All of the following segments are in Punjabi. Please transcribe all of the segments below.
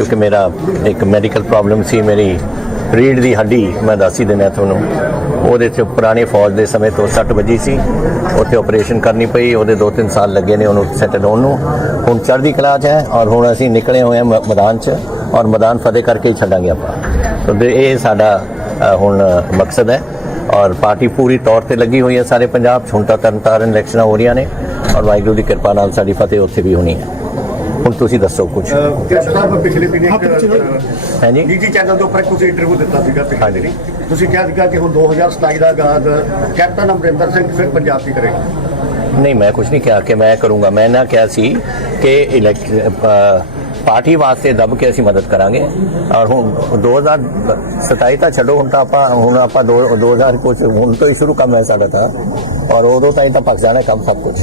ਕਿਉਂਕਿ ਮੇਰਾ ਇੱਕ ਮੈਡੀਕਲ ਪ੍ਰੋਬਲਮ ਸੀ, ਮੇਰੀ ਰੀੜ ਦੀ ਹੱਡੀ ਮੈਂ ਦੱਸ ਹੀ ਦਿੰਦਾ ਤੁਹਾਨੂੰ। ਉਹਦੇ 'ਚ ਪੁਰਾਣੇ ਫੌਜ ਦੇ ਸਮੇਂ ਤੋਂ ਸੱਟ ਵੱਜੀ ਸੀ। ਉੱਥੇ ਆਪਰੇਸ਼ਨ ਕਰਨੀ ਪਈ, ਉਹਦੇ 2-3 ਸਾਲ ਲੱਗੇ ਨੇ ਉਹਨੂੰ ਸੈਟਲ ਹੋਣ ਨੂੰ। ਹੁਣ ਚੜ੍ਹਦੀ ਕਲਾ 'ਚ ਹੈ ਔਰ ਹੁਣ ਅਸੀਂ ਨਿਕਲੇ ਹੋਏ ਹਾਂ ਮ- ਮੈਦਾਨ 'ਚ ਔਰ ਮੈਦਾਨ ਫਤਿਹ ਕਰਕੇ ਹੀ ਛੱਡਾਂਗੇ ਆਪਾਂ। ਤਾਂ ਇਹ ਸਾਡਾ ਹੁਣ ਮਕਸਦ ਹੈ ਔਰ ਪਾਰਟੀ ਪੂਰੀ ਤੌਰ ਤੇ ਲੱਗੀ ਹੋਈ ਹੈ ਸਾਰੇ ਪੰਜਾਬ 'ਚ। ਹੁਣ ਤਾਂ ਤਰਨਤਾਰਨ ਇਲੈਕਸ਼ਨਾਂ ਹੋ ਰਹੀਆਂ ਨੇ ਔਰ ਵਾਹਿਗੁਰੂ ਦੀ ਕਿਰਪਾ ਨਾਲ ਸਾਡੀ ਫਤਿਹ ਉੱਥੇ ਵੀ ਹੋਣੀ ਹੈ। ਹੁਣ ਤੁਸੀਂ ਦੱਸੋ ਕੁਝ ਕਿਸ ਸਾਹਿਬ ਪਿਛਲੇ ਦਿਨ ਇੱਕ ਹਾਂਜੀ। ਨਿੱਜੀ ਚੈਨਲ ਦੇ ਉੱਪਰ ਇੱਕ ਤੁਸੀਂ ਇੰਟਰਵਿਊ ਦਿੱਤਾ ਸੀਗਾ ਪਿਛਲੇ ਹਾਂਜੀ। ਦਿਨੀ। ਤੁਸੀਂ ਕਿਹਾ ਸੀਗਾ ਕਿ ਹੁਣ 2027 ਦਾ ਆਗਾਜ਼ ਕੈਪਟਨ ਅਮਰਿੰਦਰ ਸਿੰਘ ਫਿਰ ਪੰਜਾਬ ਦੀ ਕਰੇਗਾ। ਨਹੀਂ ਮੈਂ ਕੁਝ ਨਹੀਂ ਕਿਹਾ ਕਿ ਮੈਂ ਕਰੂੰਗਾ। ਮੈਂ ਨਾ ਕਿਹਾ ਸੀ ਕਿ ਇਲੈਕਟ ਪਾਰਟੀ ਵਾਸਤੇ ਦਬ ਕੇ ਅਸੀਂ ਮਦਦ ਕਰਾਂਗੇ। ਔਰ ਹੁਣ 2027 ਤਾਂ ਛੱਡੋ ਹੁਣ ਤਾਂ ਆਪਾਂ ਹੁਣ ਆਪਾਂ ਦੋ- 2000 ਕੁਝ ਹੁਣ ਤੋਂ ਹੀ ਸ਼ੁਰੂ ਕੰਮ ਹੈ ਸਾਡਾ ਤਾਂ। ਔਰ ਉਦੋਂ ਤਾਈਂ ਤਾਂ ਪੱਕ ਜਾਣਾ ਕੰਮ ਸਭ ਕੁਝ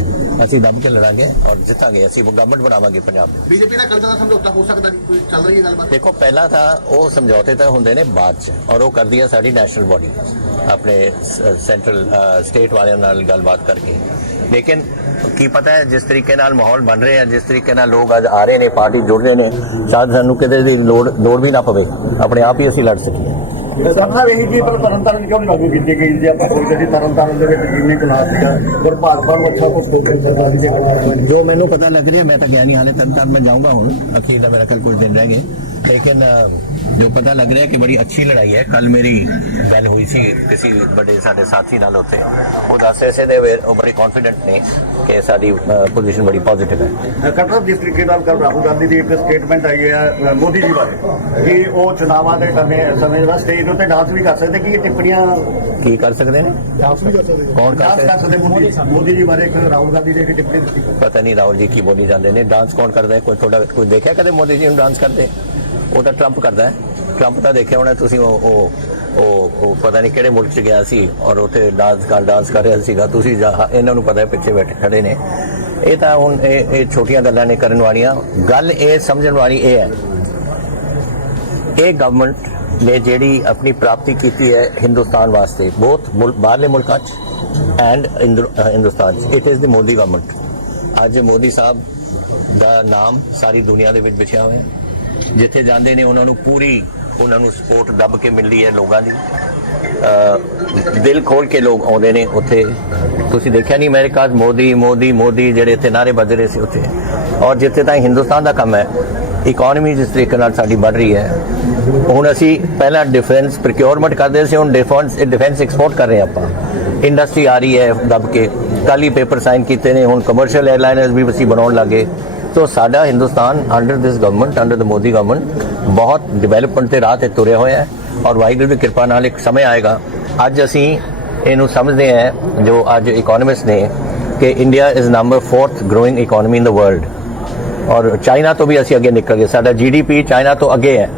ਅਸੀਂ ਦਬ ਕੇ ਲੜਾਂਗੇ ਔਰ ਜਿੱਤਾਂਗੇ ਅਸੀਂ ਗਵਰਨਮੈਂਟ ਬਣਾਵਾਂਗੇ ਪੰਜਾਬ ਦੀ ਬੀਜੇਪੀ ਨਾਲ ਕੱਲ੍ਹ ਦਾ ਸਮਝੌਤਾ ਹੋ ਸਕਦਾ ਜੀ ਕੋਈ ਚੱਲ ਰਹੀ ਹੈ ਗੱਲਬਾਤ? ਦੇਖੋ ਪਹਿਲਾਂ ਤਾਂ ਉਹ ਸਮਝੌਤੇ ਤਾਂ ਹੁੰਦੇ ਨੇ ਬਾਅਦ ਚ ਔਰ ਉਹ ਕਰਦੀ ਹੈ ਸਾਡੀ ਨੈਸ਼ਨਲ ਬਾਡੀ ਆਪਣੇ ਸੈਂਟਰਲ ਸਟੇਟ ਵਾਲਿਆਂ ਨਾਲ ਗੱਲਬਾਤ ਕਰਕੇ। ਲੇਕਿਨ ਕੀ ਪਤਾ ਹੈ ਜਿਸ ਤਰੀਕੇ ਨਾਲ ਮਾਹੌਲ ਬਣ ਰਿਹਾ ਹੈ ਜਿਸ ਤਰੀਕੇ ਨਾਲ ਲੋਕ ਅੱਜ ਆ ਰਹੇ ਨੇ ਪਾਰਟੀ ਜੁੜ ਰਹੇ ਨੇ ਸ਼ਾਇਦ ਸਾਨੂੰ ਕਿਤੇ ਦੀ ਲੋੜ ਲੋੜ ਵੀ ਨਾ ਪਵੇ। ਆਪਣੇ ਆਪ ਹੀ ਅਸੀਂ ਲੜ ਸਕੀਏ। ਸਾਹਿਬ ਸਾਹਿਬ ਇਹੀ ਜੀ ਪਰ ਤਰਨਤਾਰਨ ਕਿਉਂ ਨਹੀਂ ਲਾਗੂ ਕੀਤੀ ਗਈ? ਜੇ ਆਪਾਂ ਸੋਚਦੇ ਸੀ ਤਰਨਤਾਰਨ ਦੇ ਵਿੱਚ ਜਿੰਨੇ ਕਲਾਸ ਸੀਗਾ ਪਰ ਭਾਜਪਾ ਨੂੰ ਅੱਛਾ ਕੁਝ ਹੋ ਗਿਆ ਸਰਕਾਰੀ ਦੇ ਜੋ ਮੈਨੂੰ ਪਤਾ ਲੱਗ ਰਿਹਾ, ਮੈਂ ਤਾਂ ਗਿਆ ਨਹੀਂ, ਹਾਲੇ ਤੱਕ ਤਾਂ ਮੈਂ ਜਾਊਂਗਾ ਹੁਣ। ਅਖੀਰ ਦਾ ਮੇਰਾ ਕੱਲ ਕੁਝ ਦਿਨ ਰਹਿ ਗਏ। ਲੇਕਿਨ ਜੋ ਪਤਾ ਲੱਗ ਰਿਹਾ ਕਿ ਬੜੀ ਅੱਛੀ ਲੜਾਈ ਹੈ। ਕੱਲ ਮੇਰੀ ਗੱਲ ਹੋਈ ਸੀ ਕਿਸੇ ਵੱਡੇ ਸਾਡੇ ਸਾਥੀ ਨਾਲ ਉੱਥੇ। ਉਹ ਦੱਸ ਰਹੇ ਸੀ ਦੇ ਉਹ ਬੜੀ ਕੌਨਫੀਡੈਂਟ ਨੇ ਕਿ ਸਾਡੀ ਪੋਜੀਸ਼ਨ ਬੜੀ ਪੋਜ਼ਿਟਿਵ ਹੈ। ਕਟਰ ਜਿਸ ਤਰੀਕੇ ਨਾਲ ਕੱਲ ਰਾਹੁਲ ਗਾਂਧੀ ਦੀ ਇੱਕ ਸਟੇਟਮੈਂਟ ਆਈ ਹੈ ਮੋਦੀ ਜੀ ਬਾਰੇ ਕਿ ਉਹ ਚੁਣਾਵਾਂ ਦੇ ਸਮੇਂ ਸਮੇਂ ਦਾ ਸਟੇਜ ਉੱਤੇ ਡਾਂਸ ਵੀ ਕਰ ਸਕਦੇ ਕਿ ਇਹ ਟਿੱਪਣੀਆਂ ਕੀ ਕਰ ਸਕਦੇ ਨੇ? ਡਾਂਸ ਵੀ ਕਰ ਸਕਦੇ ਕੌਣ ਕਰ ਸਕਦੇ? ਮੋਦੀ ਮੋਦੀ ਜੀ ਬਾਰੇ ਇੱਕ ਰਾਹੁਲ ਗਾਂਧੀ ਇੱਕ ਟਿੱਪਣੀ ਦਿੱਤੀ। ਪਤਾ ਨਹੀਂ ਰਾਹੁਲ ਜੀ ਕੀ ਬੋਲੀ ਜਾਂਦੇ ਨੇ। ਡਾਂਸ ਕੌਣ ਕਰਦਾ ਹੈ? ਕੋਈ ਤੁਹਾਡਾ ਕੋਈ ਦੇਖਿਆ ਕਦੇ ਮੋਦੀ ਜੀ ਨੂੰ ਡਾਂਸ ਕਰਦੇ? ਉਹ ਤਾਂ ਟਰੰਪ ਕਰਦਾ ਹੈ। ਟਰੰਪ ਤਾਂ ਦੇਖਿਆ ਹੋਣਾ, ਤੁਸੀਂ ਉਹ ਉਹ ਉਹ ਪਤਾ ਨਹੀਂ ਕਿਹੜੇ ਮੁਲਕ 'ਚ ਗਿਆ ਸੀ ਔਰ ਉੱਥੇ ਡਾਂਸ ਕਰ ਡਾਂਸ ਕਰ ਰਿਹਾ ਸੀਗਾ। ਤੁਸੀਂ ਇਹਨਾਂ ਨੂੰ ਪਤਾ ਹੈ, ਪਿੱਛੇ ਬੈਠੇ ਖੜੇ ਨੇ। ਇਹ ਤਾਂ ਹੁਣ ਇਹ ਛੋਟੀਆਂ ਗੱਲਾਂ ਨੇ ਕਰਨ ਵਾਲੀਆਂ। ਗੱਲ ਇਹ ਸਮਝਣ ਵਾਲੀ ਇਹ ਹੈ, ਇਹ ਗਵਰਨਮੈਂਟ ਨੇ ਜਿਹੜੀ ਆਪਣੀ ਪ੍ਰਾਪਤੀ ਕੀਤੀ ਹੈ ਹਿੰਦੁਸਤਾਨ ਵਾਸਤੇ ਬਹੁਤ ਬਾਹਰਲੇ ਮੁਲਕਾਂ 'ਚ ਐਂਡ ਹਿੰਦੁਸਤਾਨ 'ਚ। It is the Modi government ਅੱਜ ਮੋਦੀ ਸਾਹਿਬ ਦਾ ਨਾਮ ਸਾਰੀ ਦੁਨੀਆ ਦੇ ਵਿੱਚ ਵਿਛਿਆ ਹੋਇਆ ਹੈ। ਜਿੱਥੇ ਜਾਂਦੇ ਨੇ, ਉਹਨਾਂ ਨੂੰ ਪੂਰੀ, ਉਹਨਾਂ ਨੂੰ ਸਪੋਰਟ ਦੱਬ ਕੇ ਮਿਲਦੀ ਹੈ ਲੋਕਾਂ ਦੀ। ਦਿਲ ਖੋਲ ਕੇ ਲੋਕ ਆਉਂਦੇ ਨੇ ਉੱਥੇ। ਤੁਸੀਂ ਦੇਖਿਆ ਨਹੀਂ, ਅਮਰੀਕਾ 'ਚ ਮੋਦੀ ਮੋਦੀ ਮੋਦੀ ਜਿਹੜੇ ਇੱਥੇ ਨਾਰੇ ਵੱਜ ਰਹੇ ਸੀ ਉੱਥੇ। ਔਰ ਜਿੱਥੇ ਤਾਂ ਹਿੰਦੁਸਤਾਨ ਦਾ ਕੰਮ ਹੈ ਇਕਨੋਮੀ ਜਿਸ ਤਰੀਕੇ ਨਾਲ ਸਾਡੀ ਵੱਧ ਰਹੀ ਹੈ। ਹੁਣ ਅਸੀਂ ਪਹਿਲਾਂ ਡਿਫੈਂਸ ਪ੍ਰੋਕਿਉਰਮੈਂਟ ਕਰਦੇ ਸੀ, ਹੁਣ ਡਿਫੈਂਸ ਡਿਫੈਂਸ ਐਕਸਪੋਰਟ ਕਰ ਰਹੇ ਹਾਂ ਆਪਾਂ। ਇੰਡਸਟਰੀ ਆ ਰਹੀ ਹੈ ਦੱਬ ਕੇ। ਕੱਲ੍ਹ ਹੀ ਪੇਪਰ ਸਾਈਨ ਕੀਤੇ ਨੇ, ਹੁਣ ਕਮਰਸ਼ੀਅਲ 에ਅਰਲਾਈਨਰਸ ਵੀ ਅਸੀਂ ਬਣਾਉਣ ਲੱਗੇ। ਸੋ ਸਾਡਾ Hindustan under this government under the Modi government ਬਹੁਤ ਡਿਵੈਲਪਮੈਂਟ ਦੇ ਰਾਹ ਤੇ ਤੁਰਿਆ ਹੋਇਆ ਹੈ ਔਰ ਵਾਹਿਗੁਰੂ ਦੀ ਕਿਰਪਾ ਨਾਲ ਇੱਕ ਸਮੇਂ ਆਏਗਾ। ਅੱਜ ਅਸੀਂ ਇਹਨੂੰ ਸਮਝਦੇ ਹਾਂ ਜੋ ਅੱਜ ਇਕਨੋਮਿਸਟ ਨੇ ਕਿ India is number 4th growing economy in the world ਔਰ ਚਾਈਨਾ ਤੋਂ ਵੀ ਅਸੀਂ ਅੱਗੇ ਨਿਕਲ ਗਏ। ਸਾਡਾ ਜੀਡੀਪੀ ਚਾਈਨਾ ਤੋਂ ਅੱਗੇ ਹੈ।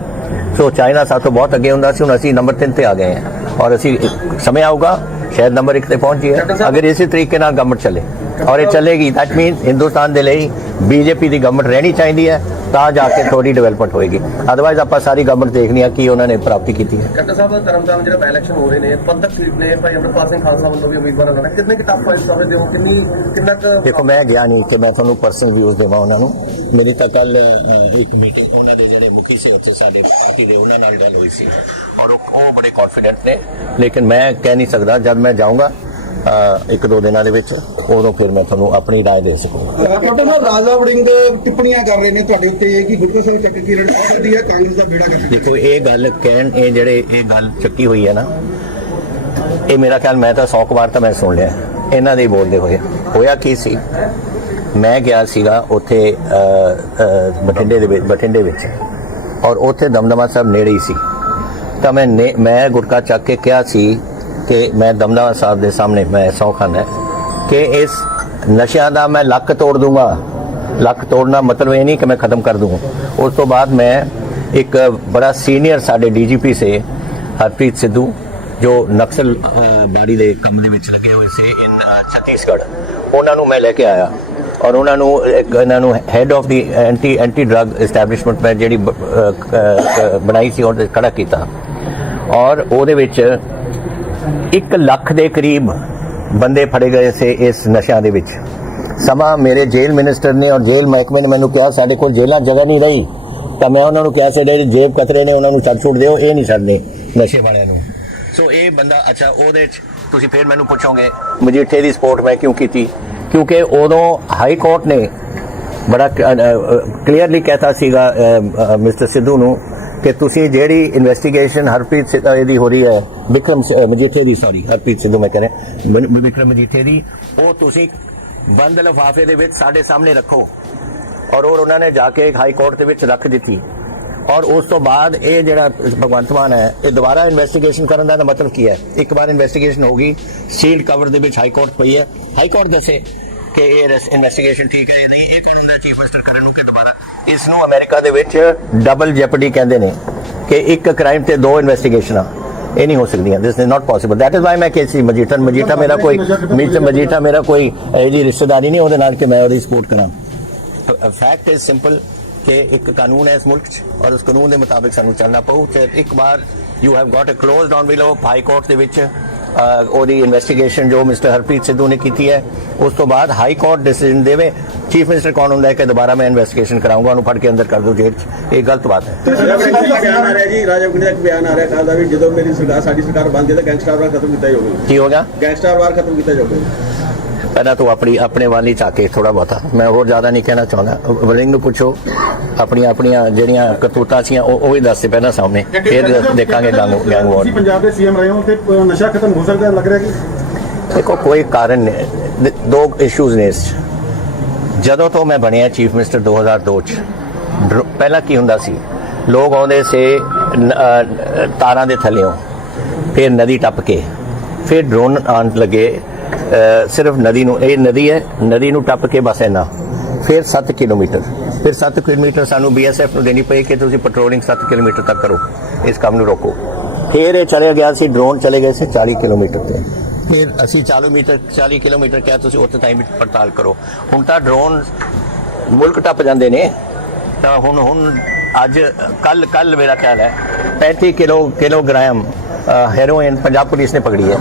ਸੋ ਚਾਈਨਾ ਸਾਤੋਂ ਬਹੁਤ ਅੱਗੇ ਹੁੰਦਾ ਸੀ ਹੁਣ ਅਸੀਂ ਨੰਬਰ 3 ਤੇ ਆ ਗਏ ਹਾਂ। ਔਰ ਅਸੀਂ ਸਮੇਂ ਆਊਗਾ ਸ਼ਾਇਦ ਨੰਬਰ 1 ਤੇ ਪਹੁੰਚੀਏ। ਅਗਰ ਇਸੇ ਤਰੀਕੇ ਨਾਲ ਗਵਰਨਮੈਂਟ ਚੱਲੇ। ਔਰ ਇਹ ਚੱਲੇਗੀ। ਦੈਟ ਮੀਨਸ ਹਿੰਦੁਸਤਾਨ ਦੇ ਲਈ ਬੀਜੇਪੀ ਦੀ ਗਵਰਨਮੈਂਟ ਰਹਿਣੀ ਚਾਹੀਦੀ ਹੈ ਤਾਂ ਜਾ ਕੇ ਥੋੜੀ ਡਿਵੈਲਪਮੈਂਟ ਹੋਏਗੀ। ਅਦਰਵਾਈਜ਼ ਆਪਾਂ ਸਾਰੀ ਗਵਰਨਮੈਂਟ ਦੇਖਣੀ ਆ ਕੀ ਉਹਨਾਂ ਨੇ ਪ੍ਰਾਪਤੀ ਕੀਤੀ ਹੈ। ਕੱਟਾ ਸਾਹਿਬ ਤਰਨਤਾਰਨ ਜਿਹੜਾ ਬਾਈ ਇਲੈਕਸ਼ਨ ਹੋ ਰਹੇ ਨੇ ਪੰਦਕ ਸੀਟ ਨੇ ਭਾਈ ਅਮਰਪਾਲ ਸਿੰਘ ਖਾਲਸਾ ਵੱਲੋਂ ਵੀ ਉਮੀਦਵਾਰ ਲੜਾ ਕਿੰਨੇ ਕਿ ਟਫ ਫਾਈਟ ਸਮਝਦੇ ਹੋ ਕਿੰਨੀ ਕਿੰਨਾ ਕੁ ਦੇਖੋ ਮੈਂ ਗਿਆ ਨਹੀਂ ਕਿ ਮੈਂ ਤੁਹਾਨੂੰ ਪਰਸਨਲ ਵਿਊਜ਼ ਦੇਵਾਂ ਉਹਨਾਂ ਨੂੰ। ਮੇਰੀ ਤਾਂ ਕੱਲ ਇੱਕ ਮੀਟਿੰਗ ਉਹਨਾਂ ਦੇ ਜਿਹੜੇ ਮੁਖੀ ਸੀ ਉੱਥੇ ਸਾਡੇ ਪਾਰਟੀ ਦੇ ਉਹਨਾਂ ਨਾਲ ਗੱਲ ਹੋਈ ਸੀ। ਔਰ ਉਹ ਬੜੇ ਕੌਨਫੀਡੈਂਟ ਨੇ। ਲੇਕਿਨ ਮੈਂ ਕਹਿ ਨਹੀਂ ਸਕਦਾ ਜਦ ਮੈਂ ਜਾਊਂਗਾ ਇੱਕ ਦੋ ਦਿਨਾਂ ਦੇ ਵਿੱਚ ਉਦੋਂ ਫਿਰ ਮੈਂ ਤੁਹਾਨੂੰ ਆਪਣੀ رائے ਦੇ ਸਕੂੰਗਾ ਕੈਪਟਨ ਸਾਹਿਬ ਰਾਜਾ ਵੜਿੰਗ ਟਿੱਪਣੀਆਂ ਕਰ ਰਹੇ ਨੇ ਤੁਹਾਡੇ ਉੱਤੇ ਕਿ ਗੁਰਪ੍ਰੀਤ ਸਿੰਘ ਚੱਕ ਕੀ ਰਣ ਸਕਦੀ ਹੈ ਕਾਂਗਰਸ ਦਾ ਬੇੜਾ ਕਰ ਦੇਖੋ ਇਹ ਗੱਲ ਕਹਿਣ ਇਹ ਜਿਹੜੇ ਇਹ ਗੱਲ ਚੱਕੀ ਹੋਈ ਹੈ ਨਾ ਇਹ ਮੇਰਾ ਖਿਆਲ ਮੈਂ ਤਾਂ 100 ਕੁ ਵਾਰ ਤਾਂ ਮੈਂ ਸੁਣ ਲਿਆ ਇਹਨਾਂ ਦੇ ਹੀ ਬੋਲਦੇ ਹੋਏ ਹੋਇਆ ਕੀ ਸੀ ਮੈਂ ਗਿਆ ਸੀਗਾ ਉੱਥੇ ਅਹ, ਅਹ, ਬਠਿੰਡੇ ਦੇ ਵਿੱਚ ਬਠਿੰਡੇ ਵਿੱਚ ਔਰ ਉੱਥੇ ਦਮਦਮਾ ਸਾਹਿਬ ਨੇੜੇ ਹੀ ਸੀ ਤਾਂ ਮੈਂ ਨੇ- ਮੈਂ ਗੁਟਕਾ ਚੱਕ ਕੇ ਕਿਹਾ ਸੀ ਕਿ ਮੈਂ ਦਮਦਮਾ ਸਾਹਿਬ ਦੇ ਸਾਹਮਣੇ ਮੈਂ ਸੌ ਖਾਨਾ ਕਿ ਇਸ ਨਸ਼ਿਆਂ ਦਾ ਮੈਂ ਲੱਕ ਤੋੜ ਦੂੰਗਾ। ਲੱਕ ਤੋੜਨਾ ਮਤਲਬ ਇਹ ਨਹੀਂ ਕਿ ਮੈਂ ਖਤਮ ਕਰ ਦੂੰ ਉਸ ਤੋਂ ਬਾਅਦ ਮੈਂ ਇੱਕ ਬੜਾ ਸੀਨੀਅਰ ਸਾਡੇ ਡੀਜੀਪੀ ਸੇ, ਹਰਪ੍ਰੀਤ ਸਿੱਧੂ, ਜੋ ਨਕਸਲ ਬਾੜੀ ਦੇ ਕੰਮ ਦੇ ਵਿੱਚ ਲੱਗੇ ਹੋਏ ਸੀ ਇਨ ਛੱਤੀਸਗੜ੍ਹ, ਉਹਨਾਂ ਨੂੰ ਮੈਂ ਲੈ ਕੇ ਆਇਆ। ਔਰ ਉਹਨਾਂ ਨੂੰ ਇਹਨਾਂ ਨੂੰ head of the anti anti drug establishment ਮੈਂ ਜਿਹੜੀ ਬਣਾਈ ਸੀ, ਉਹਦੇ ਖੜਾ ਕੀਤਾ। ਔਰ ਉਹਦੇ ਵਿੱਚ 1 ਲੱਖ ਦੇ ਕਰੀਬ ਬੰਦੇ ਫੜੇ ਗਏ ਸੀ ਇਸ ਨਸ਼ਿਆਂ ਦੇ ਵਿੱਚ। ਸਮਾਂ ਮੇਰੇ ਜੇਲ੍ਹ ਮਿਨਿਸਟਰ ਨੇ ਔਰ ਜੇਲ੍ਹ ਮਹਿਕਮੇ ਨੇ ਮੈਨੂੰ ਕਿਹਾ, ਸਾਡੇ ਕੋਲ ਜੇਲ੍ਹਾਂ ਜਗ੍ਹਾ ਨਹੀਂ ਰਹੀ। ਤਾਂ ਮੈਂ ਉਹਨਾਂ ਨੂੰ ਕਿਹਾ ਸੀ ਜਿਹੜੇ ਜੇਬ ਕਤਰੇ ਨੇ ਉਹਨਾਂ ਨੂੰ ਛੱਡ ਛੁੱਟ ਦਿਓ, ਇਹ ਨਹੀਂ ਛੱਡਨੇ ਨਸ਼ੇ ਵਾਲਿਆਂ ਨੂੰ। ਸੋ ਇਹ ਬੰਦਾ, ਅੱਛਾ, ਉਹਦੇ ਚ ਤੁਸੀਂ ਫਿਰ ਮੈਨੂੰ ਪੁੱਛੋਗੇ, ਮਜੀਠੇ ਦੀ ਸਪੋਰਟ ਮੈਂ ਕਿਉਂ ਕੀਤੀ? ਕਿਉਂਕਿ ਉਦੋਂ ਹਾਈ ਕੋਰਟ ਨੇ ਬੜਾ ਕਲੀਅਰਲੀ ਕਹਿਤਾ ਸੀਗਾ ਮਿਸਟਰ ਸਿੱਧੂ ਨੂੰ ਕਿ ਤੁਸੀਂ ਜਿਹੜੀ ਇਨਵੈਸਟੀਗੇਸ਼ਨ ਹਰਪ੍ਰੀਤ ਸਿ- ਅ, ਹੋ ਰਹੀ ਹੈ ਵਿਕਰਮ ਮਜੀਠੇ ਦੀ ਸੌਰੀ ਹਰਪ੍ਰੀਤ ਸਿੱਧੂ ਮੈਂ ਕਹਿੰਦਾ ਵਿਕਰਮ ਮਜੀਠੇ ਦੀ ਉਹ ਤੁਸੀਂ ਬੰਦ ਲਿਫਾਫੇ ਦੇ ਵਿੱਚ ਸਾਡੇ ਸਾਹਮਣੇ ਰੱਖੋ। ਔਰ ਉਹ ਉਹਨਾਂ ਨੇ ਜਾ ਕੇ ਹਾਈ ਕੋਰਟ ਦੇ ਵਿੱਚ ਰੱਖ ਦਿੱਤੀ। ਔਰ ਉਸ ਤੋਂ ਬਾਅਦ ਇਹ ਜਿਹੜਾ ਭਗਵੰਤ ਮਾਨ ਹੈ ਇਹ ਦੁਬਾਰਾ ਇਨਵੈਸਟੀਗੇਸ਼ਨ ਕਰਨ ਦਾ ਮਤਲਬ ਕੀ ਹੈ? ਇੱਕ ਵਾਰ ਇਨਵੈਸਟੀਗੇਸ਼ਨ ਹੋ ਸੀਲਡ ਕਵਰ ਦੇ ਵਿੱਚ ਹਾਈ ਕੋਰਟ ਪਈ ਹੈ। ਹਾਈ ਕੋਰਟ ਦੱਸੇ ਕਿ ਇਹ ਇਨਵੈਸਟੀਗੇਸ਼ਨ ਠੀਕ ਹੈ ਜਾਂ ਨਹੀਂ, ਇਹ ਕੌਣ ਹੁੰਦਾ ਚੀਫ ਮਿਨਿਸਟਰ ਕਰਨ ਨੂੰ ਕਿ ਦੁਬਾਰਾ ਇਸ ਨੂੰ ਅਮਰੀਕਾ ਦੇ ਵਿੱਚ ਡਬਲ ਜੈਪਰਡੀ ਕਹਿੰਦੇ ਨੇ ਕਿ ਇੱਕ ਕ੍ਰਾਈਮ ਤੇ ਦੋ ਇਨਵੈਸਟੀਗੇਸ਼ਨਾਂ ਇਹ ਨਹੀਂ ਹੋ ਸਕਦੀਆਂ this is not possible that is why ਮੈਂ ਕੇਸੀ ਮਜੀਠਾ ਮਜੀਠਾ ਮੇਰਾ ਕੋਈ ਮੀਟ ਮਜੀਠਾ ਮੇਰਾ ਕੋਈ ਇਹਦੀ ਰਿਸ਼ਤੇਦਾਰੀ ਨਹੀਂ, ਉਹਦੇ ਨਾਲ ਕਿ ਮੈਂ ਉਹਦੀ ਸਪੋਰਟ ਕਰਾਂ। ਫੈਕਟ ਇਜ਼ ਸਿੰਪਲ ਕਿ ਇੱਕ ਕਾਨੂੰਨ ਹੈ ਇਸ ਮੁਲਕ 'ਚ ਔਰ ਉਸ ਕਾਨੂੰਨ ਦੇ ਮੁਤਾਬਿਕ ਸਾਨੂੰ ਚੱਲਣਾ ਪਊ। ਤੇ ਇੱਕ ਵਾਰ you have got a closed on below high court ਦੇ ਵਿੱਚ ਉਹਦੀ ਇਨਵੈਸਟੀਗੇਸ਼ਨ ਜੋ ਮਿਸਟਰ ਹਰਪ੍ਰੀਤ ਸਿੱਧੂ ਨੇ ਕੀਤੀ ਹੈ ਉਸ ਤੋਂ ਬਾਅਦ ਹਾਈ ਕੋਰਟ ਡਿਸੀਜਨ ਦੇਵੇ। ਚੀਫ ਮਿਨਿਸਟਰ ਕੌਣ ਹੁੰਦਾ ਹੈ ਕਿ ਦੁਬਾਰਾ ਮੈਂ ਇਨਵੈਸਟੀਗੇਸ਼ਨ ਕਰਾਉਂਗਾ ਉਹਨੂੰ ਫੜ ਕੇ ਅੰਦਰ ਕਰ ਦੋ ਜੇਲ੍ਹ 'ਚ। ਇਹ ਗਲਤ ਬਾਤ ਹੈ। ਬਿਆਨ ਆ ਰਿਹਾ ਜੀ ਰਾਜਾ ਗੁੰਡੇ ਦਾ ਇੱਕ ਬਿਆਨ ਆ ਰਿਹਾ ਕੱਲ ਦਾ ਵੀ ਜਦੋਂ ਮੇਰੀ ਸਰਕਾਰ ਸਾਡੀ ਸਰਕਾਰ ਬਣਦੀ ਹੈ ਤਾਂ ਗੈਂਗਸਟਰ ਵਾਰ ਖਤਮ ਕੀਤਾ ਜਾਊਗਾ। ਕੀ ਹੋ ਗਿਆ? ਗੈਂਗਸਟਰ ਵਾਰ ਖਤਮ ਕੀਤਾ ਜਾਊਗਾ। ਪਹਿਲਾਂ ਤੂੰ ਆਪਣੀ ਆਪਣੇ ਵੱਲ ਹੀ ਚਾਕੇ ਥੋੜਾ ਬਹੁਤਾ। ਮੈਂ ਹੋਰ ਜ਼ਿਆਦਾ ਨਹੀਂ ਕਹਿਣਾ ਚਾਹੁੰਦਾ। ਵਲਿੰਗ ਨੂੰ ਪੁੱਛੋ ਆਪਣੀਆਂ ਆਪਣੀਆਂ ਜਿਹੜੀਆਂ ਕਰਤੂਤਾਂ ਸੀਆਂ ਉਹ ਉਹ ਹੀ ਦੱਸ ਪਹਿਲਾਂ ਸਾਹਮਣੇ। ਫਿਰ ਦੇਖਾਂਗੇ ਗੈਂਗ ਗੈਂਗ ਵਾਰ ਤੁਸੀਂ ਪੰਜਾਬ ਦੇ ਸੀਐਮ ਰਹੇ ਹੋ ਤੇ ਨਸ਼ਾ ਖਤਮ ਹੋ ਸਕਦਾ ਲੱਗ ਰਿਹਾ ਕਿ? ਦੇਖੋ ਕੋਈ ਕਾਰਨ ਨਹੀਂ। ਦ- ਇਸ਼ੂਜ਼ ਨੇ ਇਸ। ਜਦੋਂ ਤੋਂ ਮੈਂ ਬਣਿਆ ਚੀਫ ਮਿਨਿਸਟਰ 2002 ਚ ਪਹਿਲਾਂ ਕੀ ਹੁੰਦਾ ਸੀ? ਲੋਕ ਆਉਂਦੇ ਸੇ ਤਾਰਾਂ ਦੇ ਥੱਲਿਓਂ। ਫਿਰ ਨਦੀ ਟੱਪ ਕੇ। ਫਿਰ ਡਰੋਨ ਆਉਣ ਲੱਗੇ। ਸਿਰਫ ਨਦੀ ਨੂੰ, ਇਹ ਨਦੀ ਹੈ, ਨਦੀ ਨੂੰ ਟੱਪ ਕੇ ਬਸ ਇੰਨਾ। ਫਿਰ 7 ਕਿਲੋਮੀਟਰ। ਫਿਰ 7 ਕਿਲੋਮੀਟਰ ਸਾਨੂੰ ਬੀਐਸਐਫ ਨੂੰ ਦੇਣੀ ਪਈ ਕਿ ਤੁਸੀਂ ਪੈਟਰੋਲਿੰਗ 7 ਕਿਲੋਮੀਟਰ ਤੱਕ ਕਰੋ। ਇਸ ਕੰਮ ਨੂੰ ਰੋਕੋ। ਫਿਰ ਇਹ ਚਲੇ ਗਿਆ ਸੀ ਡਰੋਨ ਚਲੇ ਗਏ ਸੀ 40 ਕਿਲੋਮੀਟਰ ਤੇ। ਫਿਰ ਅਸੀਂ 40 ਮੀਟਰ 40 ਕਿਲੋਮੀਟਰ ਕਿਹਾ ਤੁਸੀਂ ਉੱਥੇ ਤਾਈਂ ਵੀ ਪੜਤਾਲ ਕਰੋ। ਹੁਣ ਤਾਂ ਡਰੋਨ ਮੁਲਕ ਟੱਪ ਜਾਂਦੇ ਨੇ। ਤਾਂ ਹੁਣ ਹੁਣ ਅੱਜ ਕੱਲ ਕੱਲ ਮੇਰਾ ਖਿਆਲ ਹੈ 35 kilo, kilogram heroin Punjab police ਨੇ ਪਕੜੀ ਹੈ।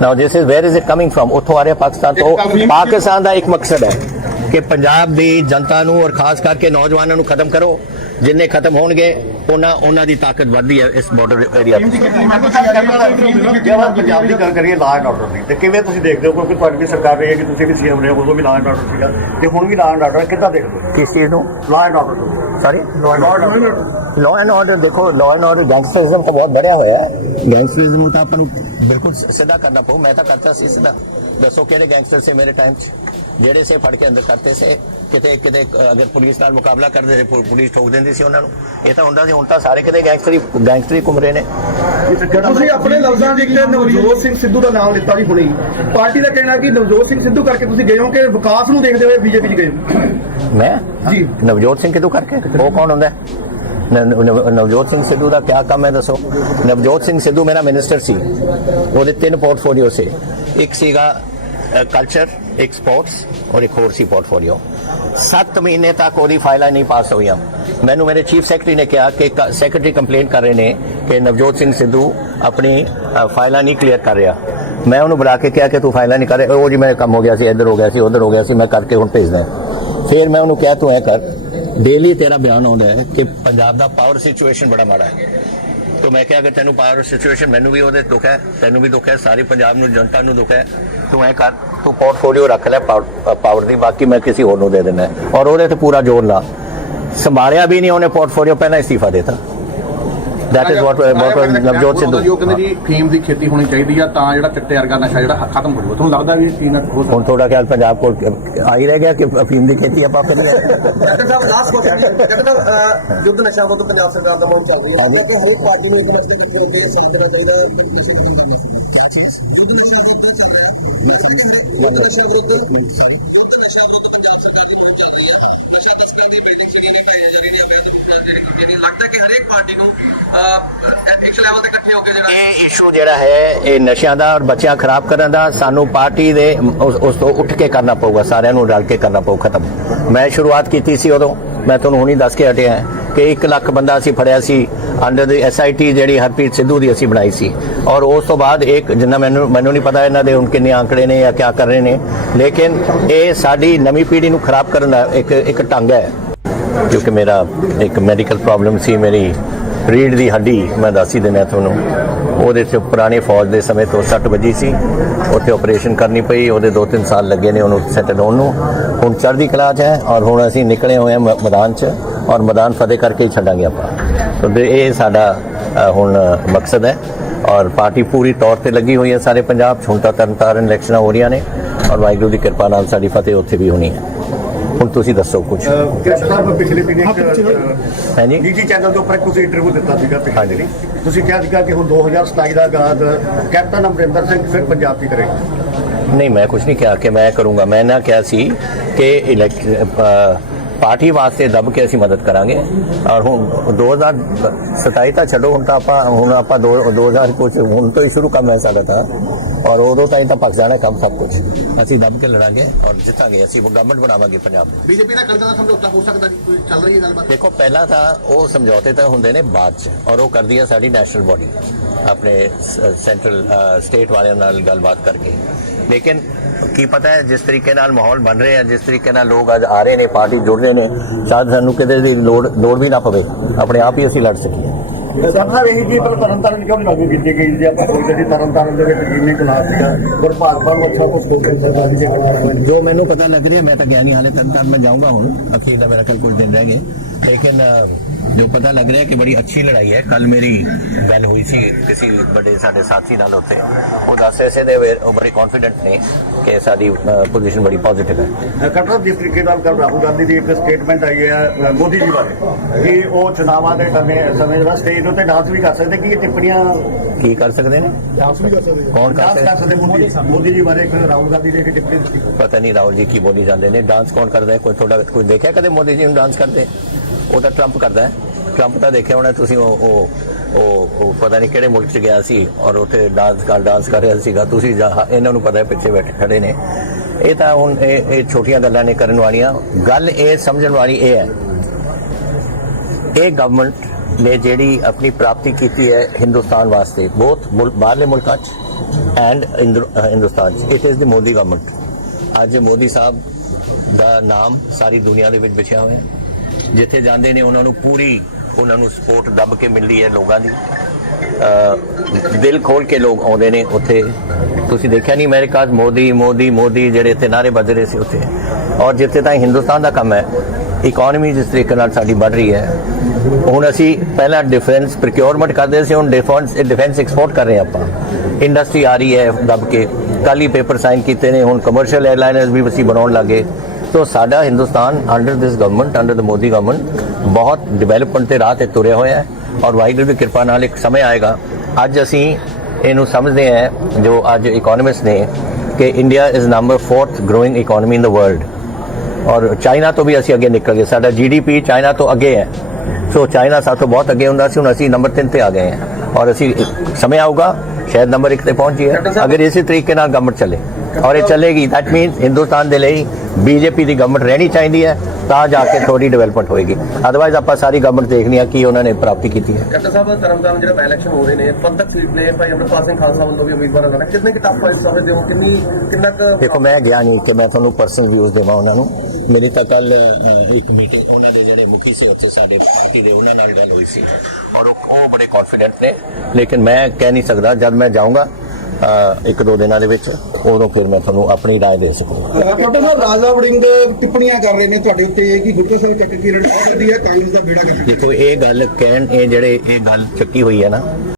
Now this is where is it coming from ਉੱਥੋਂ ਆ ਰਿਹਾ ਪਾਕਿਸਤਾਨ ਤੋਂ ਪਾਕਿਸਤਾਨ ਦਾ ਇੱਕ ਮਕਸਦ ਹੈ ਕਿ ਪੰਜਾਬ ਦੀ ਜਨਤਾ ਨੂੰ ਔਰ ਖਾਸ ਕਰਕੇ ਨੌਜਵਾਨਾਂ ਨੂੰ ਖਤਮ ਕਰੋ ਜਿੰਨੇ ਖਤਮ ਹੋਣਗੇ ਉਹਨਾਂ ਉਹਨਾਂ ਦੀ ਤਾਕਤ ਵੱਧਦੀ ਹੈ ਇਸ ਬਾਰਡਰ ਏਰੀਆ ਤੇ ਜੇ ਆਪਾਂ ਪੰਜਾਬ ਦੀ ਗੱਲ ਕਰੀਏ ਲਾਅ ਐਂਡ ਆਰਡਰ ਦੀ ਤੇ ਕਿਵੇਂ ਤੁਸੀਂ ਦੇਖਦੇ ਹੋ? ਕਿਉਂਕਿ ਤੁਹਾਡੀ ਵੀ ਸਰਕਾਰ ਰਹੀ ਹੈ ਕਿ ਤੁਸੀਂ ਵੀ ਸੀਐਮ ਰਹੇ ਹੋ ਉਦੋਂ ਵੀ ਲਾਅ ਐਂਡ ਆਰਡਰ ਸੀਗਾ। ਤੇ ਹੁਣ ਵੀ ਲਾਅ ਐਂਡ ਆਰਡਰ ਕਿੱਦਾਂ ਦੇਖਦੇ ਹੋ? ਕਿਸ ਚੀਜ਼ ਨੂੰ? Law and order sorry law and order law and order ਦੇਖੋ ਲਾਅ ਐਂਡ ਆਰਡਰ ਗੈਂਗਸਟਰਿਜ਼ਮ ਤਾਂ ਬਹੁਤ ਬੜਿਆ ਹੋਇਆ ਹੈ। ਗੈਂਗਸਟਰਿਜ਼ਮ ਨੂੰ ਤਾਂ ਆਪਾਂ ਨੂੰ ਬਿਲਕੁਲ ਸਿੱਧਾ ਕਰਨਾ ਪਊ ਮੈਂ ਤਾਂ ਕਰਤਾ ਸੀ ਸਿੱਧਾ। ਦੱਸੋ ਕਿਹੜੇ ਗੈਂਗਸਟਰ ਸੇ ਮੇਰੇ ਟਾਈਮ 'ਚ? ਜਿਹੜੇ ਸੇ ਫੜ ਕੇ ਅੰਦਰ ਕਰਤੇ ਸੇ ਕਿਤੇ ਕਿਤੇ ਅਗਰ ਪੁਲਿਸ ਨਾਲ ਮੁਕਾਬਲਾ ਕਰਦੇ ਸੀ ਪੁ- ਪੁਲਿਸ ਠੋਕ ਦਿੰਦੀ ਸੀ ਉਹਨਾਂ ਨੂੰ। ਇਹ ਤਾਂ ਹੁੰਦਾ ਸੀ ਹੁਣ ਤਾਂ ਸਾਰੇ ਕਿਤੇ ਗੈਂਗਸਟਰੀ ਗੈਂਗਸਟਰੀ ਘੁੰਮ ਰਹੇ ਨੇ। ਤੁਸੀਂ ਆਪਣੇ ਲਫ਼ਜ਼ਾਂ ਦੇ ਵਿੱਚ ਨਵਜੋਤ ਸਿੰਘ ਸਿੱਧੂ ਦਾ ਨਾਮ ਲਿੱਤਾ ਜੀ ਹੁਣੇ ਪਾਰਟੀ ਦਾ ਕਹਿਣਾ ਕਿ ਨਵਜੋਤ ਸਿੰਘ ਸਿੱਧੂ ਕਰਕੇ ਤੁਸੀਂ ਗਏ ਹੋ ਕਿ ਵਿਕਾਸ ਨੂੰ ਦੇਖਦੇ ਹੋਏ ਬੀਜੇਪੀ 'ਚ ਗਏ ਹੋ? ਮੈਂ? ਜੀ। ਨਵਜੋਤ ਸਿੰਘ ਕਿਦੋਂ ਕਰਕੇ? ਉਹ ਕੌਣ ਹੁੰਦਾ? ਹੈ? ਨਵਜੋਤ ਸਿੰਘ ਸਿੱਧੂ ਦਾ ਕਿਆ ਕੰਮ ਹੈ, ਦੱਸੋ? ਨਵਜੋਤ ਸਿੰਘ ਸਿੱਧੂ ਮੇਰਾ ਮਿਨਿਸਟਰ ਸੀ। ਉਹਦੇ ਤਿੰਨ ਪੋਰਟਫੋਲੀਓ ਸੀ। ਇੱਕ ਸੀਗਾ ਕਲਚਰ ਇੱਕ ਸਪੋਰਟਸ ਔਰ ਇੱਕ ਹੋਰ ਸੀ ਪੋਰਟਫੋਲੀਓ 7 ਮਹੀਨੇ ਤੱਕ ਉਹਦੀ ਫਾਈਲਾਂ ਨਹੀਂ ਪਾਸ ਹੋਈਆਂ। ਮੈਨੂੰ ਮੇਰੇ ਚੀਫ ਸੈਕਟਰੀ ਨੇ ਕਿਹਾ ਕਿ ਸੈਕਟਰੀ ਕੰਪਲੇਂਟ ਕਰ ਰਹੇ ਨੇ ਕਿ ਨਵਜੋਤ ਸਿੰਘ ਸਿੱਧੂ ਆਪਣੀ ਫਾਈਲਾਂ ਨਹੀਂ ਕਲੀਅਰ ਕਰ ਰਿਹਾ। ਮੈਂ ਉਹਨੂੰ ਬੁਲਾ ਕੇ ਕਿਹਾ ਕਿ ਤੂੰ ਫਾਈਲਾਂ ਨਹੀਂ ਕਰ ਰਿਹਾ। ਉਹ ਜੀ ਮੇਰੇ ਕੰਮ ਹੋ ਗਿਆ ਸੀ, ਇੱਧਰ ਹੋ ਗਿਆ ਸੀ, ਉੱਧਰ ਹੋ ਗਿਆ ਸੀ, ਮੈਂ ਕਰਕੇ ਹੁਣ ਭੇਜਦਾ। ਫਿਰ ਮੈਂ ਉਹਨੂੰ ਕਿਹਾ, ਤੂੰ ਐ ਕਰ ਡੇਲੀ ਤੇਰਾ ਬਿਆਨ ਆਉਂਦਾ ਹੈ ਕਿ ਪੰਜਾਬ ਦਾ ਪਾਵਰ ਸਿਚੁਏਸ਼ਨ ਬੜਾ ਮਾੜਾ ਹੈ। ਤੋ ਮੈਂ ਕਿਹਾ ਕਿ ਤੈਨੂੰ ਪਾਵਰ ਸਿਚੁਏਸ਼ਨ ਮੈਨੂੰ ਵੀ ਉਹਦੇ ਦੁੱਖ ਹੈ, ਤੈਨੂੰ ਵੀ ਦੁੱਖ ਹੈ, ਸਾਰੀ ਪੰਜਾਬ ਨੂੰ, ਜਨਤਾ ਨੂੰ ਦੁੱਖ ਹੈ, ਤੂੰ ਐ ਕਰ, ਤੂੰ ਪੋਰਟਫੋਲੀਓ ਰੱਖ ਲੈ ਪਾਵਰ ਦੀ, ਬਾਕੀ ਮੈਂ ਕਿਸੇ ਹੋਰ ਨੂੰ ਦੇ ਦੇਣਾ ਔਰ ਉਹਦੇ ਤੇ ਪੂਰਾ ਜ਼ੋਰ ਲਾ। ਸੰਭਾਲਿਆ ਵੀ ਨਹੀਂ ਉਹਨੇ ਪੋਰਟਫੋਲੀਓ ਪਹਿਲਾਂ ਇਸਤੀਫਾ ਦੇਤਾ। That is what what Navjot Sidhu ਜੋ ਕਹਿੰਦੇ ਜੀ ਫੀਮ ਦੀ ਖੇਤੀ ਹੋਣੀ ਚਾਹੀਦੀ ਆ ਤਾਂ ਜਿਹੜਾ ਚਿੱਟੇ ਵਰਗਾ ਨਸ਼ਾ ਜਿਹੜਾ ਖਤਮ ਹੋ ਜਾਊਗਾ। ਤੁਹਾਨੂੰ ਲੱਗਦਾ ਵੀ ਇਹ ਚੀਜ਼ ਨਾਲ ਹੋ ਹੁਣ ਥੋੜਾ ਖਿਆਲ ਪੰਜਾਬ ਕੋਲ ਆ ਹੀ ਰਹਿ ਗਿਆ ਕਿ ਅਫੀਮ ਦੀ ਖੇਤੀ ਆਪਾਂ ਫਿਰ ਡਾਕਟਰ ਸਾਹਿਬ ਲਾਸਟ ਕੁਐਸਚਨ ਕਹਿੰਦੇ ਨਾ ਯੁੱਧ ਨਸ਼ਾ ਵਿਰੁੱਧ ਪੰਜਾਬ ਸਰਕਾਰ ਦਾ ਮੁਹਿੰਮ ਚੱਲ ਰਹੀ ਹੈ। ਕਿ ਹਰੇਕ ਪਾਰਟੀ ਨੂੰ ਇੱਕ ਨਸ਼ੇ ਦੇ ਸਾਥ ਦੇਣਾ ਚਾਹੀਦਾ ਹੈ। ਨਸ਼ੇ ਯੁੱਧ ਨਸ਼ਾ ਵਿਰੁੱਧ ਚੱਲ ਰਿਹਾ। ਹੈ ਨਸ਼ਾ ਵਿਰੁੱਧ ਯੁੱਧ ਨਸ਼ਾ ਵਿਰੁੱਧ ਪੰਜਾਬ ਸਰਕਾਰ ਦੀ ਮੁਹਿੰਮ ਚੱਲ ਰਹੀ ਹੈ ਨਸ਼ਾ ਤਸਕਰਾਂ ਦੀ ਬਿਲਡਿੰਗ ਜਿਹੜੀਆਂ ਨੇ ਢਾਈਆਂ ਜਾ ਰਹੀਆਂ ਅਵੈਧ ਰੂਪ ਨਾਲ ਜਿਹੜੀ ਜਿਹੜੀ ਲੱਗਦਾ ਕਿ ਹਰੇਕ ਪਾਰਟੀ ਨੂੰ ਇੱਕ ਲੈਵਲ ਤੇ ਇਕੱਠੇ ਹੋ ਕੇ ਜਿਹੜਾ ਇਹ ਇਸ਼ੂ ਜਿਹੜਾ ਹੈ, ਇਹ ਨਸ਼ਿਆਂ ਦਾ ਔਰ ਬੱਚਿਆਂ ਖਰਾਬ ਕਰਨ ਦਾ ਸਾਨੂੰ ਪਾਰਟੀ ਦੇ ਉਸ ਉਸ ਤੋਂ ਉੱਠ ਕੇ ਕਰਨਾ ਪਊਗਾ, ਸਾਰਿਆਂ ਨੂੰ ਰਲ ਕੇ ਕਰਨਾ ਪਊ, ਖਤਮ। ਮੈਂ ਸ਼ੁਰੂਆਤ ਕੀਤੀ ਸੀ ਉਦੋਂ, ਮੈਂ ਤੁਹਾਨੂੰ ਹੁਣੀ ਦੱਸ ਕੇ ਹਟਿਆ ਕਿ 1 ਲੱਖ ਬੰਦਾ ਅਸੀਂ ਫੜਿਆ ਸੀ ਅੰਡਰ ਦੀ ਐਸਆਈਟੀ ਜਿਹੜੀ ਹਰਪ੍ਰੀਤ ਸਿੱਧੂ ਦੀ ਅਸੀਂ ਬਣਾਈ ਸੀ। ਔਰ ਉਸ ਤੋਂ ਬਾਅਦ ਇੱਕ ਜਿੰਨਾ ਮੈਨੂੰ ਮੈਨੂੰ ਨਹੀਂ ਪਤਾ ਇਹਨਾਂ ਦੇ ਹੁਣ ਕਿੰਨੇ ਆંકੜੇ ਨੇ ਜਾਂ ਕੀ ਕਰ ਰਹੇ ਨੇ, ਲੇਕਿਨ ਇਹ ਸਾਡੀ ਨਵੀਂ ਪੀੜ੍ਹੀ ਨੂੰ ਖਰਾਬ ਕਰਨ ਦਾ ਇੱਕ ਇੱਕ ਢੰਗ ਹੈ। ਕਿਉਂਕਿ ਮੇਰਾ ਇੱਕ ਮੈਡੀਕਲ ਪ੍ਰੋਬਲਮ ਸੀ, ਮੇਰੀ ਰੀੜ ਦੀ ਹੱਡੀ ਮੈਂ ਦੱਸ ਹੀ ਦਿੰਦਾ ਤੁਹਾਨੂੰ। ਉਹਦੇ 'ਚ ਪੁਰਾਣੇ ਫੌਜ ਦੇ ਸਮੇਂ ਤੋਂ ਸੱਟ ਵੱਜੀ ਸੀ। ਉੱਥੇ ਆਪਰੇਸ਼ਨ ਕਰਨੀ ਪਈ, ਉਹਦੇ 2-3 ਸਾਲ ਲੱਗੇ ਨੇ ਉਹਨੂੰ ਸੈਟਲ ਹੋਣ ਨੂੰ। ਹੁਣ ਚੜ੍ਹਦੀ ਕਲਾ 'ਚ ਹੈ ਔਰ ਹੁਣ ਅਸੀਂ ਨਿਕਲੇ ਹੋਏ ਹਾਂ ਮੈਦਾਨ 'ਚ। ਔਰ ਮੈਦਾਨ ਫਤਿਹ ਕਰਕੇ ਹੀ ਛੱਡਾਂਗੇ ਆਪਾਂ। ਤੋ ਦੇ- ਇਹ ਸਾਡਾ ਹੁਣ ਮਕਸਦ ਹੈ। ਔਰ ਪਾਰਟੀ ਪੂਰੀ ਤੌਰ ਤੇ ਲੱਗੀ ਹੋਈ ਹੈ ਸਾਰੇ ਪੰਜਾਬ 'ਚ ਹੁਣ ਤਾਂ ਤਰਨਤਾਰਨ ਇਲੈਕਸ਼ਨਾਂ ਹੋ ਰਹੀਆਂ ਨੇ। ਔਰ ਵਾਹਿਗੁਰੂ ਦੀ ਕਿਰਪਾ ਨਾਲ ਸਾਡੀ ਫਤਿਹ ਉੱਥੇ ਵੀ ਹੋਣੀ ਹੈ। ਹੁਣ ਤੁਸੀਂ ਦੱਸੋ ਕੁਝ ਕੈਪਟਨ ਸਾਹਿਬ ਪਿਛਲੇ ਦਿਨ ਇੱਕ ਹਾਂਜੀ। ਨੀਤੀ ਚੈਨਲ ਦੇ ਉੱਪਰ ਇੱਕ ਤੁਸੀਂ ਇੰਟਰਵਿਊ ਦਿੱਤਾ ਸੀਗਾ ਪਿਛਲੇ ਦਿਨੀ ਤੁਸੀਂ ਕਿਹਾ ਸੀਗਾ ਕਿ ਹੁਣ 2027 ਦਾ ਆਗਾਜ਼ ਕੈਪਟਨ ਅਮਰਿੰਦਰ ਸਿੰਘ ਫਿਰ ਪੰਜਾਬ ਦੀ ਕਰੇਗਾ। ਨਹੀਂ ਮੈਂ ਕੁਝ ਨਹੀਂ ਕਿਹਾ ਕਿ ਮੈਂ ਕਰੂੰਗਾ। ਮੈਂ ਨਾ ਕਿਹਾ ਸੀ ਕਿ ਇਲੈਕਟ ਪਾਰਟੀ ਵਾਸਤੇ ਦਬ ਕੇ ਅਸੀਂ ਮਦਦ ਕਰਾਂਗੇ। ਔਰ ਹੁਣ 2027 ਤਾਂ ਛੱਡੋ ਹੁਣ ਤਾਂ ਆਪਾਂ ਹੁਣ ਆਪਾਂ ਦੋ- 2000 ਕੁਝ ਹੁਣ ਤੋਂ ਹੀ ਸ਼ੁਰੂ ਕੰਮ ਹੈ ਸਾਡਾ ਤਾਂ। ਔਰ ਉਦੋਂ ਤਾਈਂ ਤਾਂ ਪੱਕ ਜਾਣਾ ਕੰਮ ਸਭ ਕੁਝ ਅਸੀਂ ਦਬ ਕੇ ਲੜਾਂਗੇ ਔਰ ਜਿੱਤਾਂਗੇ। ਅਸੀਂ ਗਵਰਨਮੈਂਟ ਬਣਾਵਾਂਗੇ ਪੰਜਾਬ ਦੀ ਬੀਜੇਪੀ ਦਾ ਸਮਝੌਤਾ ਹੋ ਸਕਦਾ ਕੋਈ ਚੱਲ ਰਹੀ ਹੈ ਗੱਲਬਾਤ? ਦੇਖੋ ਪਹਿਲਾਂ ਤਾਂ ਉਹ ਸਮਝੌਤੇ ਤਾਂ ਹੁੰਦੇ ਨੇ ਬਾਅਦ ਚ ਔਰ ਉਹ ਕਰਦੀ ਹੈ ਸਾਡੀ ਨੈਸ਼ਨਲ ਬਾਡੀ ਆਪਣੇ ਸੈਂਟਰਲ ਸਟੇਟ ਵਾਲਿਆਂ ਨਾਲ ਗੱਲਬਾਤ ਕਰਕੇ। ਲੇਕਿਨ ਕੀ ਪਤਾ ਹੈ ਜਿਸ ਤਰੀਕੇ ਨਾਲ ਮਾਹੌਲ ਬਣ ਰਿਹਾ ਹੈ, ਜਿਸ ਤਰੀਕੇ ਨਾਲ ਲੋਕ ਅੱਜ ਆ ਰਹੇ ਨੇ, ਪਾਰਟੀ ਜੁੜ ਰਹੇ ਨੇ, ਸ਼ਾਇਦ ਸਾਨੂੰ ਕਿਤੇ ਦੀ ਲੋੜ ਲੋੜ ਵੀ ਨਾ ਪਵੇ, ਆਪਣੇ ਆਪ ਹੀ ਅਸੀਂ ਲੜ ਸਕੀਏ। ਸਰਕਾਰ ਇਹੀ ਜੀ ਪਰ ਤਰਨਤਾਰਨ ਕਿਉਂ ਨਹੀਂ ਲਾਗੂ ਕੀਤੀ ਗਈ ਜੇ ਆਪਾਂ ਸੋਚਦੇ ਸੀ ਤਰਨਤਾਰਨ ਦੇ ਵਿੱਚ ਜਿੰਨੀ ਕਲਾਸ ਸੀਗਾ ਪਰ ਭਾਜਪਾ ਨੂੰ ਅੱਛਾ ਕੁਝ ਸੋਚਦੇ ਸਰਕਾਰੀ ਜੇ ਗੱਲਾਂ ਜੋ ਮੈਨੂੰ ਪਤਾ ਲੱਗ ਰਿਹਾ ਮੈਂ ਤਾਂ ਗਿਆ ਨਹੀਂ ਹਾਲੇ ਤੱਕ ਤਾਂ ਮੈਂ ਜਾਊਂਗਾ ਹੁਣ। ਅਖੀਰ ਦਾ ਮੇਰਾ ਕੱਲ ਕੁਝ ਦਿਨ ਰਹਿ ਗਏ। ਲੇਕਿਨ ਅ, ਜੋ ਪਤਾ ਲੱਗ ਰਿਹਾ ਕਿ ਬੜੀ ਅੱਛੀ ਲੜਾਈ ਹੈ। ਕੱਲ ਮੇਰੀ ਗੱਲ ਹੋਈ ਸੀ ਕਿਸੇ ਵੱਡੇ ਸਾਡੇ ਸਾਥੀ ਨਾਲ ਉੱਥੇ। ਉਹ ਦੱਸ ਰਹੇ ਸੀ ਦੇ ਉਹ ਬੜੇ ਕੌਨਫੀਡੈਂਟ ਨੇ ਕਿ ਸਾਡੀ ਪੋਜੀਸ਼ਨ ਬੜੀ ਪੋਜ਼ਿਟਿਵ ਹੈ। ਕਟਰ ਜਿਸ ਤਰੀਕੇ ਨਾਲ ਕੱਲ ਰਾਹੁਲ ਗਾਂਧੀ ਦੀ ਇੱਕ ਸਟੇਟਮੈਂਟ ਆਈ ਹੈ ਅ, ਮੋਦੀ ਜੀ ਬਾਰੇ ਕਿ ਉਹ ਚੁਣਾਵਾਂ ਦੇ ਸਟੇਜ ਉੱਤੇ ਡਾਂਸ ਵੀ ਕਰ ਸਕਦੇ ਕਿ ਇਹ ਟਿੱਪਣੀਆਂ ਕੀ ਕਰ ਸਕਦੇ ਨੇ? ਡਾਂਸ ਵੀ ਕਰ ਸਕਦੇ ਕੌਣ ਕਰ ਡਾਂਸ ਕਰ ਸਕਦਾ ਮੋਦੀ ਮੋਦੀ ਜੀ ਬਾਰੇ ਇੱਕ ਰਾਹੁਲ ਗਾਂਧੀ ਦੇ ਇੱਕ ਟਿੱਪਣੀ ਦਿੱਤੀ। ਪਤਾ ਨਹੀਂ ਰਾਹੁਲ ਜੀ ਕੀ ਬੋਲੀ ਜਾਂਦੇ ਨੇ। ਡਾਂਸ ਕੌਣ ਕਰਦਾ ਹੈ? ਕੋਈ ਤੁਹਾਡਾ ਕੋਈ ਦੇਖਿਆ ਕਦੇ ਮੋਦੀ ਜੀ ਨੂੰ ਡਾਂਸ ਕਰਦੇ? ਉਹ ਤਾਂ ਟਰੰਪ ਕਰਦਾ ਹੈ। ਟਰੰਪ ਤਾਂ ਦੇਖਿਆ ਹੋਣਾ ਤੁਸੀਂ ਉਹ ਉਹ ਪਤਾ ਨਹੀਂ ਕਿਹੜੇ ਮੁਲਕ 'ਚ ਗਿਆ ਸੀ ਔਰ ਉੱਥੇ ਡਾਂਸ ਕਰ ਡਾਂਸ ਕਰ ਰਿਹਾ ਸੀਗਾ। ਤੁਸੀਂ ਜਾ- ਇਹਨਾਂ ਨੂੰ ਪਤਾ ਹੈ ਪਿੱਛੇ ਬੈਠੇ ਖੜੇ ਨੇ। ਇਹ ਤਾਂ ਹੁਣ ਇਹ ਇਹ ਛੋਟੀਆਂ ਗੱਲਾਂ ਨੇ ਕਰਨ ਵਾਲੀਆਂ। ਗੱਲ ਇਹ ਸਮਝਣ ਵਾਲੀ ਇਹ ਹੈ। ਇਹ ਗਵਰਨਮੈਂਟ ਨੇ ਜਿਹੜੀ ਆਪਣੀ ਪ੍ਰਾਪਤੀ ਕੀਤੀ ਹੈ ਹਿੰਦੁਸਤਾਨ ਵਾਸਤੇ ਬਹੁਤ ਮੁਲਕ, ਬਾਹਰਲੇ ਮੁਲਕਾਂ 'ਚ ਐਂਡ ਹਿੰਦੁਸਤਾਨ 'ਚ। It is the Modi government ਅੱਜ ਮੋਦੀ ਸਾਹਿਬ ਦਾ ਨਾਮ ਸਾਰੀ ਦੁਨੀਆ ਦੇ ਵਿੱਚ ਵਿਛਿਆ ਹੋਇਆ ਹੈ। ਜਿੱਥੇ ਜਾਂਦੇ ਨੇ, ਉਹਨਾਂ ਨੂੰ ਪੂਰੀ, ਉਹਨਾਂ ਨੂੰ ਸਪੋਰਟ ਦੱਬ ਕੇ ਮਿਲਦੀ ਹੈ ਲੋਕਾਂ ਦੀ। ਦਿਲ ਖੋਲ ਕੇ ਲੋਕ ਆਉਂਦੇ ਨੇ ਉੱਥੇ। ਤੁਸੀਂ ਦੇਖਿਆ ਨਹੀਂ, ਅਮਰੀਕਾ 'ਚ ਮੋਦੀ ਮੋਦੀ ਮੋਦੀ ਜਿਹੜੇ ਇੱਥੇ ਨਾਰੇ ਵੱਜ ਰਹੇ ਸੀ ਉੱਥੇ। ਔਰ ਜਿੱਥੇ ਤਾਂ ਹਿੰਦੁਸਤਾਨ ਦਾ ਕੰਮ ਹੈ ਇਕਨੋਮੀ ਜਿਸ ਤਰੀਕੇ ਨਾਲ ਸਾਡੀ ਵੱਧ ਰਹੀ ਹੈ, ਹੁਣ ਅਸੀਂ ਪਹਿਲਾਂ ਡਿਫੈਂਸ ਪ੍ਰੋਕਿਉਰਮੈਂਟ ਕਰਦੇ ਸੀ, ਹੁਣ ਡਿਫੈਂਸ ਡਿਫੈਂਸ ਐਕਸਪੋਰਟ ਕਰ ਰਹੇ ਹਾਂ ਆਪਾਂ। ਇੰਡਸਟਰੀ ਆ ਰਹੀ ਹੈ ਦੱਬ ਕੇ। ਕੱਲ੍ਹ ਹੀ ਪੇਪਰ ਸਾਈਨ ਕੀਤੇ ਨੇ, ਹੁਣ ਕਮਰਸ਼ੀਅਲ 에ਅਰਲਾਈਨਰਸ ਵੀ ਅਸੀਂ ਬਣਾਉਣ ਲੱਗੇ। ਸੋ ਸਾਡਾ Hindustan under this government under the Modi government ਬਹੁਤ ਡਿਵੈਲਪਮੈਂਟ ਤੇ ਰਾਹ ਤੇ ਤੁਰਿਆ ਹੋਇਆ ਹੈ ਔਰ ਵਾਹਿਗੁਰੂ ਦੀ ਕਿਰਪਾ ਨਾਲ ਇੱਕ ਸਮੇਂ ਆਏਗਾ। ਅੱਜ ਅਸੀਂ ਇਹਨੂੰ ਸਮਝਦੇ ਹਾਂ, ਜੋ ਅੱਜ ਇਕਨੋਮਿਸਟ ਨੇ, ਕਿ India is number 4th growing economy in the world ਔਰ ਚਾਈਨਾ ਤੋਂ ਵੀ ਅਸੀਂ ਅੱਗੇ ਨਿਕਲ ਗਏ। ਸਾਡਾ ਜੀਡੀਪੀ ਚਾਈਨਾ ਤੋਂ ਅੱਗੇ ਹੈ। ਸੋ ਚਾਈਨਾ ਸਾਥੋਂ ਬਹੁਤ ਅੱਗੇ ਹੁੰਦਾ ਸੀ ਹੁਣ ਅਸੀਂ ਨੰਬਰ 3 ਤੇ ਆ ਗਏ ਹਾਂ। ਔਰ ਅਸੀਂ ਸਮੇਂ ਆਊਗਾ ਸ਼ਾਇਦ ਨੰਬਰ 1 ਤੇ ਪਹੁੰਚ ਜਾਈਏ ਅਗਰ ਇਸੇ ਤਰੀਕੇ ਨਾਲ ਗਵਰਨਮੈਂਟ ਚੱਲੇ। ਔਰ ਇਹ ਚੱਲੇਗੀ। ਦੈਟ ਮੀਨਸ ਹਿੰਦੁਸਤਾਨ ਦੇ ਲਈ ਬੀਜੇਪੀ ਦੀ ਗਵਰਨਮੈਂਟ ਰਹਿਣੀ ਚਾਹੀਦੀ ਹੈ। ਤਾਂ ਜਾ ਕੇ ਥੋੜੀ ਡਿਵੈਲਪਮੈਂਟ ਹੋਏਗੀ। ਅਦਰਵਾਈਜ਼ ਆਪਾਂ ਸਾਰੀ ਗਵਰਨਮੈਂਟ ਦੇਖਣੀ ਆ ਕੀ ਉਹਨਾਂ ਨੇ ਪ੍ਰਾਪਤੀ ਕੀਤੀ ਹੈ। ਕੈਪਟਨ ਸਾਹਿਬ ਤਰਨਤਾਰਨ ਜਿਹੜਾ ਬਾਈ ਇਲੈਕਸ਼ਨ ਹੋ ਰਹੇ ਨੇ ਪੰਦਕ ਸੀਟ ਨੇ ਭਾਈ ਅਮਰਪਾਲ ਸਿੰਘ ਖਾਲਸਾ ਵੱਲੋਂ ਵੀ ਉਮੀਦਵਾਰ ਲੜਾ ਕਿੰਨੇ ਕਿ ਫਾਈਟ ਸਮਝਦੇ ਹੋ ਕਿੰਨੀ ਕਿੰਨਾ ਕੁ ਦੇਖੋ ਮੈਂ ਗਿਆ ਨਹੀਂ ਕਿ ਮੈਂ ਤੁਹਾਨੂੰ ਪਰਸਨਲ ਵਿਊਜ਼ ਦੇਵਾਂ ਉਹਨਾਂ ਨੂੰ। ਮੇਰੀ ਤਾਂ ਕੱਲ ਇੱਕ ਮੀਟਿੰਗ ਉਹਨਾਂ ਦੇ ਜਿਹੜੇ ਮੁਖੀ ਸੀ ਉੱਥੇ ਸਾਡੇ ਪਾਰਟੀ ਦੇ ਉਹਨਾਂ ਨਾਲ ਗੱਲ ਹੋਈ ਸੀ। ਔਰ ਉਹ ਬੜੇ ਕੌਨਫੀਡੈਂਟ ਨੇ। ਲੇਕਿਨ ਮੈਂ ਕਹਿ ਨਹੀਂ ਸਕਦਾ ਜਦ ਮੈਂ ਜਾਊਂਗਾ ਇੱਕ ਦੋ ਦਿਨਾਂ ਦੇ ਵਿੱਚ ਉਦੋਂ ਫਿਰ ਮੈਂ ਤੁਹਾਨੂੰ ਆਪਣੀ ਰਾਏ ਦੇ ਸਕੂੰਗਾ ਡਾਕਟਰ ਸਾਹਿਬ ਰਾਜਾ ਵੜਿੰਗ ਟਿੱਪਣੀਆਂ ਕਰ ਰਹੇ ਨੇ ਤੁਹਾਡੇ ਉੱਤੇ ਦੇਖੋ ਇਹ ਗੱਲ ਕਹਿਣ ਇਹ ਜਿਹੜੇ ਇਹ ਗੱਲ ਚੱਕੀ ਹੋਈ ਹੈ ਨਾ